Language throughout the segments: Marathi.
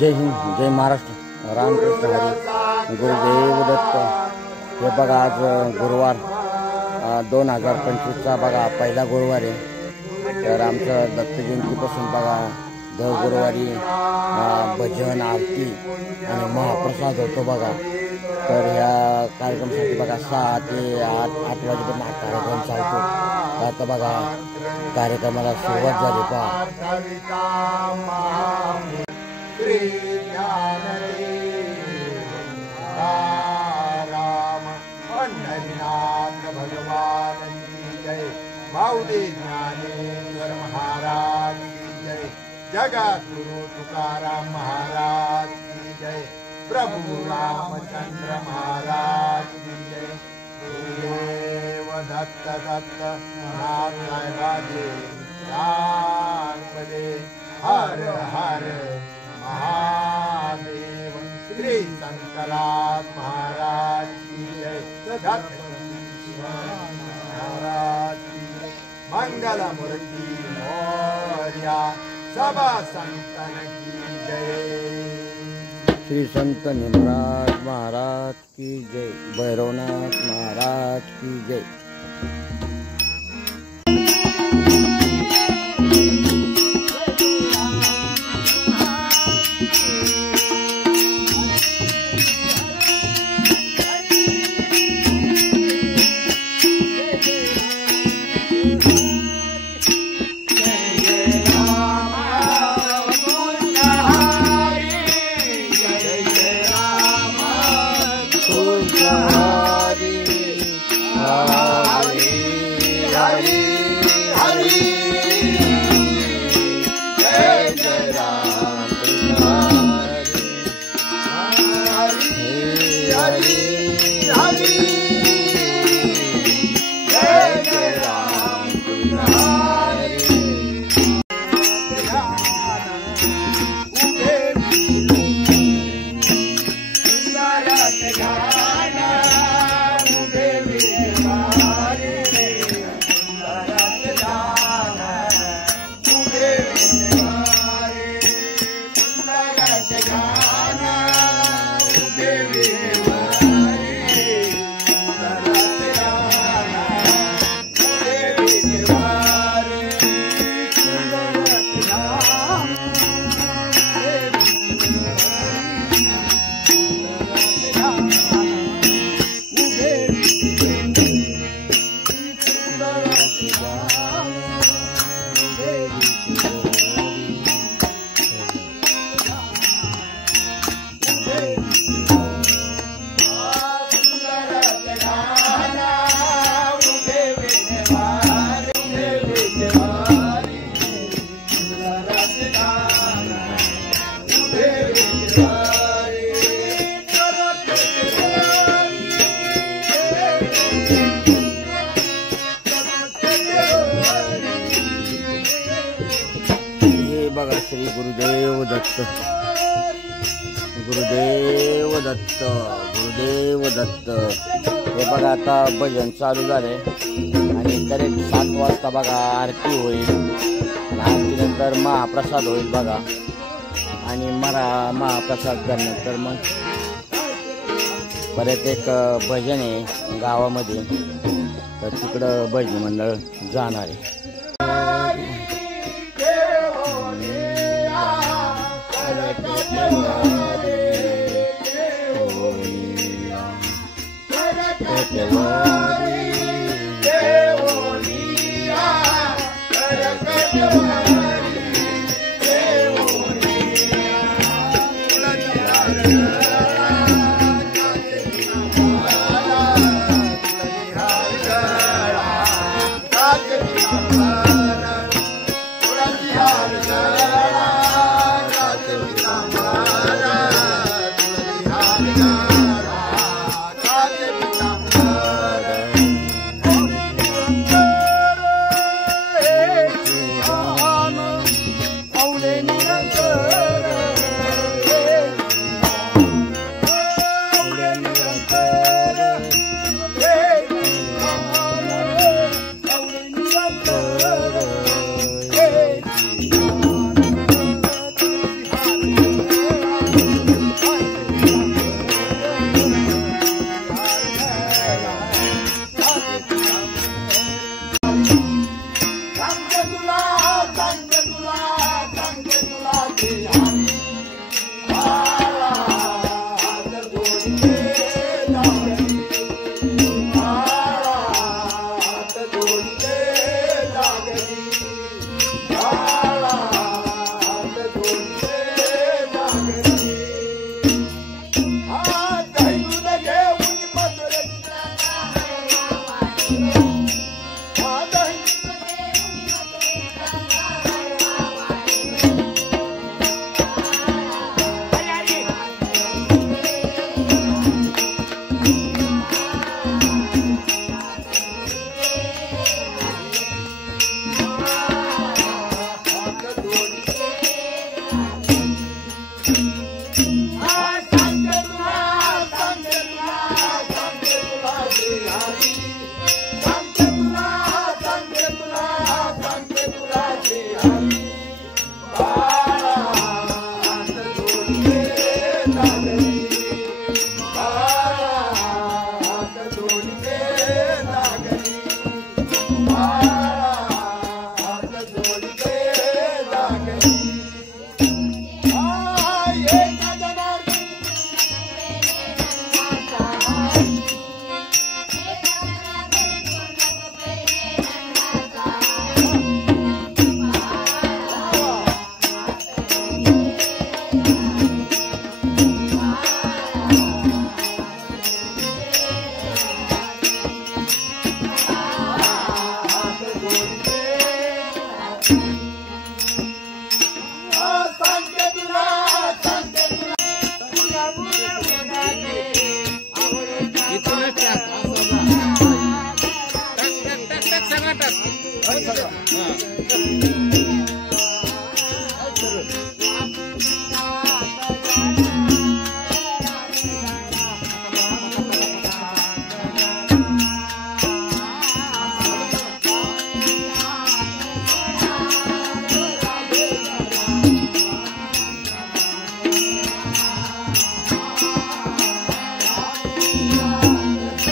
जय हिंद, जय महाराष्ट्र, रामकृष्ण हरी, गुरुदेव दत्त. हे बघा आज गुरुवार 2025चा बघा पहिला गुरुवार आहे. तर आमचं दत्त जयंतीपासून बघा दर गुरुवारी भजन, आरती आणि महाप्रसाद होतो बघा. तर ह्या कार्यक्रमासाठी बघा 6 ते 8 वाजेपर्यंत हा कार्यक्रम चालतो. आता बघा कार्यक्रमाला सुरुवात झाली पहा. भगवान की जय. माऊली ज्ञानेश्वर महाराज की जय. जगद्गुरु तुकाराम महाराज की जय. प्रभु रामचंद्र महाराज की जय. गुरुदेव दत्त दत्त नाथाजी रामदे. हर हर महादेव. श्री शंकराज महाराज की जय. दत्त महाराज की जय. मंगल मूर्ति मोरया. सभा संतन की जय. श्री संत निमराज महाराज की जय. भैरवनाथ महाराज की जय. बघा श्री गुरुदेव दत्त, गुरुदेव दत्त, गुरुदेव दत्त. हे बघा आता भजन चालू झाले आणि करेक्ट 7 वाजता बघा आरती होईल. आरतीनंतर महाप्रसाद होईल बघा. आणि महाप्रसाद झाल्यानंतर मग परत एक भजन आहे गावामध्ये. तर तिकडं भजन मंडळ जाणार आहे.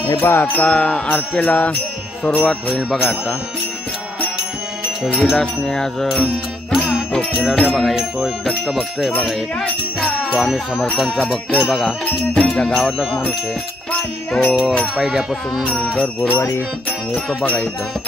हे बघा आता आरतीला सुरुवात होईल बघा आता. तर विलासने आज तो फिरवलं बघा. तो एक दत्त भक्त आहे बघा. एक स्वामी समर्थांचा भक्त आहे बघा. त्या गावातलाच माणूस आहे. तो पहिल्यापासून दर गुरुवारी येतो बघा इथं.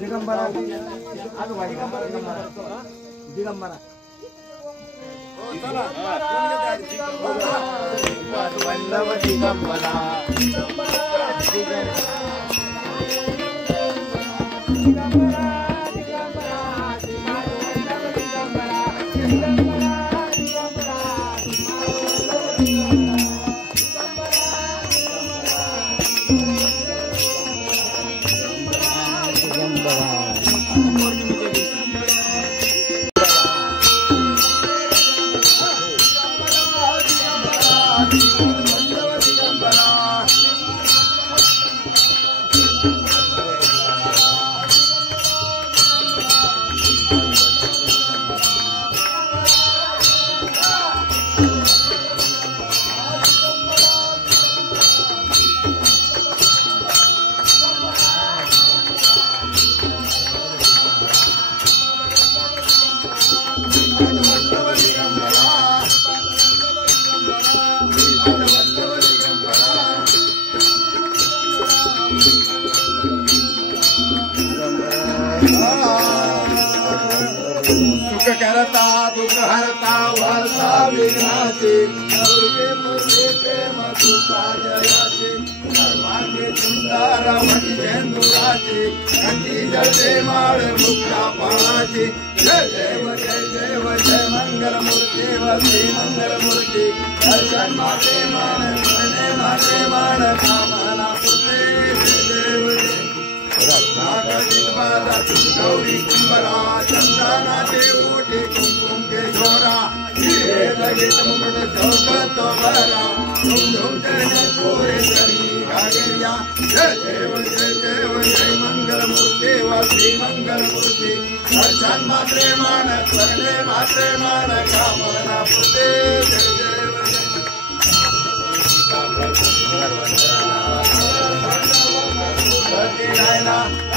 दिगंबरा सुख करता दुःख हरता वार्ता विघ्नाचे मुर्गे मुर्गे प्रेम कृपा जयाचे सर्वांगे सुंदर मठी झेंडुराचे कंठी जळते माळ मुक्ता पाळाचे जय देव जय देव जय मंगल मूर्ती वसे मंगल मूर्ती दर्शन माते मान मने माते मान कामना पुते जय देव गौरी कुंभरा चंदनाचे ओटे कुंकुम के झोरा हिरे लगेच मुकुट चौकत भरा धूम धूम चरणे पोरे करी घागरिया जय देव जय मंगल मूर्ती वसे मंगल मूर्ती दर्शन मात्रे मान करणे मात्रे मान कामना पुते जय देव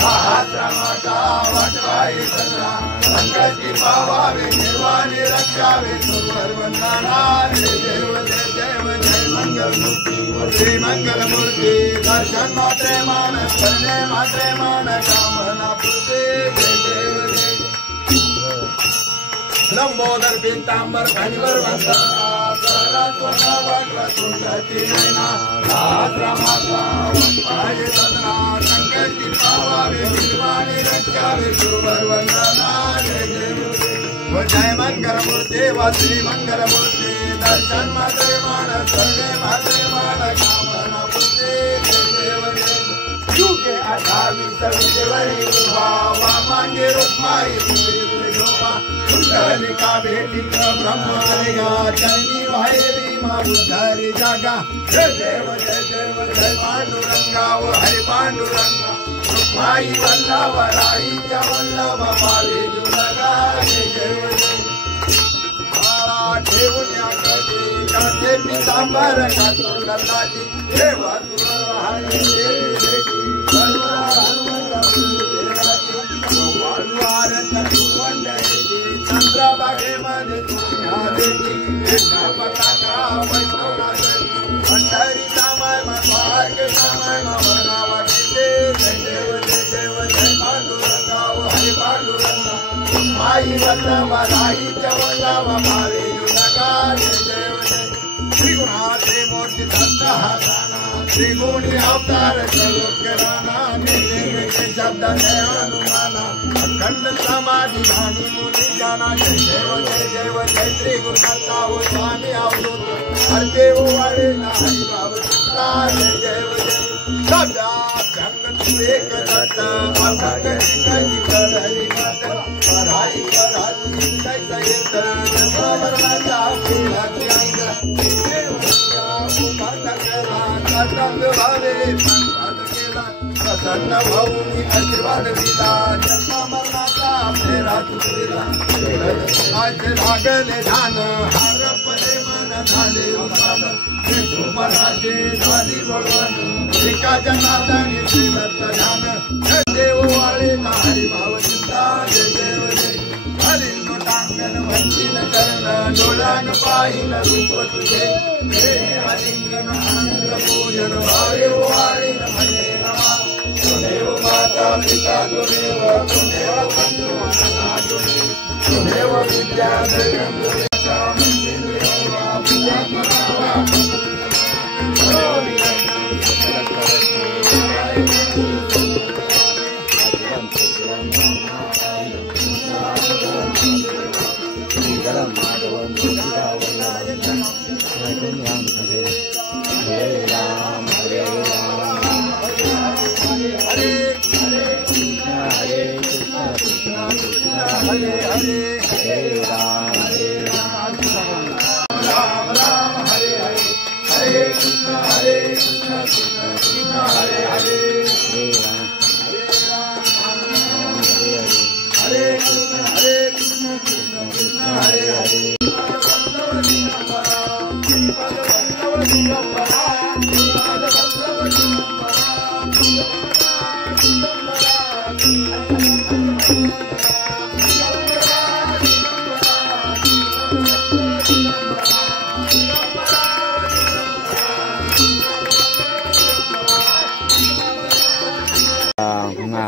आश्रमाचा वाटवाई सदरा संकटी पावावे निर्वाणी रक्षावे सुवर वंदना जय देव जय मंगल मूर्ती श्री मंगल मूर्ती दर्शन मात्रे मान करणे मात्रे मान कामना पुते जय देव लंबोदर पीतांबर घनवर वंदना करा सोना वाटवा सुंदरती नैना आश्रमाचा वाटवाई सदरा संकटी पावावे निर्वाणी रक्षावे सुवर वंदना जय देव जय मंगल मूर्ती व श्री मंगल मूर्ती दर्शन मात्रे मान करणे मात्रे मान कामना पुते जय देव युगे 28 विजेवरी उभा वामांगे रुक्माई शोभा कुंडलिका भेटीत ब्रह्मरेगा चरणी वाहेरी मा उद्धारी जागा जय देव जय पांडुरंगा व हरि पांडुरंगा रुक्माई वल्लभ राईच्या वल्लभ पावे जुलगा जय देव ठेवून या कटी काचे पितांबर कातून लाटी देवा तुवर वाहने देवी चंद्रबागेमध्ये तुझ्या देवी पताका पंढरी सामाय मार्ग सामाय नावा घेते जय देव जय पांडुरंगा हरि पांडुरंगा माई वल्लभ राईच्या वल्लभ भावे जुलगा जय देव त्रिगुणाचे मूर्ती दत्त हाताना त्रिगुणी अवतार करोत्कराना निर्देव शब्द जय हनुमाना अखंड समाधी धानी मुनी जाना जय देव जय त्रिगुणाता हो स्वामी अवधूत हर देव वाळे हरि भाव चित्ता जय देव सदा जंग तू एक दत्त अभंग काही करहरी मात पराई कराती कैसा येत जन्मवरणाचा फुलाची अंग प्रसन्न भावे संवाद केला प्रसन्न भाऊनी आशीर्वाद दिला जन्म मरणाचा फेरा तुटला आज लागले ध्यान हारपले मन झाले उपान मनाचे झाली बोलवण एका जनार्दनी श्री दत्त ध्यान जय देव वाळे हरी भाव चिंता जय देव हरी लोटांगण वंचिन चरण डोळ्यान पाहिन रूप तुझे आलिंगन आनंद पूजन भावे वाळीन म्हणे नमा तुमेव माता पिता तुमेव बंधू अनाथा तुमेव विद्या दैवं तुमेव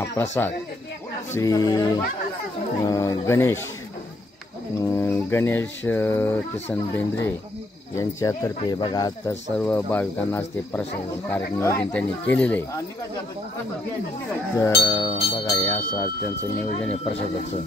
महाप्रसाद श्री गणेश किसन बेंद्रे यांच्यातर्फे बघा आज तर सर्व भाविकांना ते प्रसाद कार्यक्रम नियोजन त्यांनी केलेले आहे. तर बघा हे असं त्यांचं नियोजन आहे प्रसादाचं.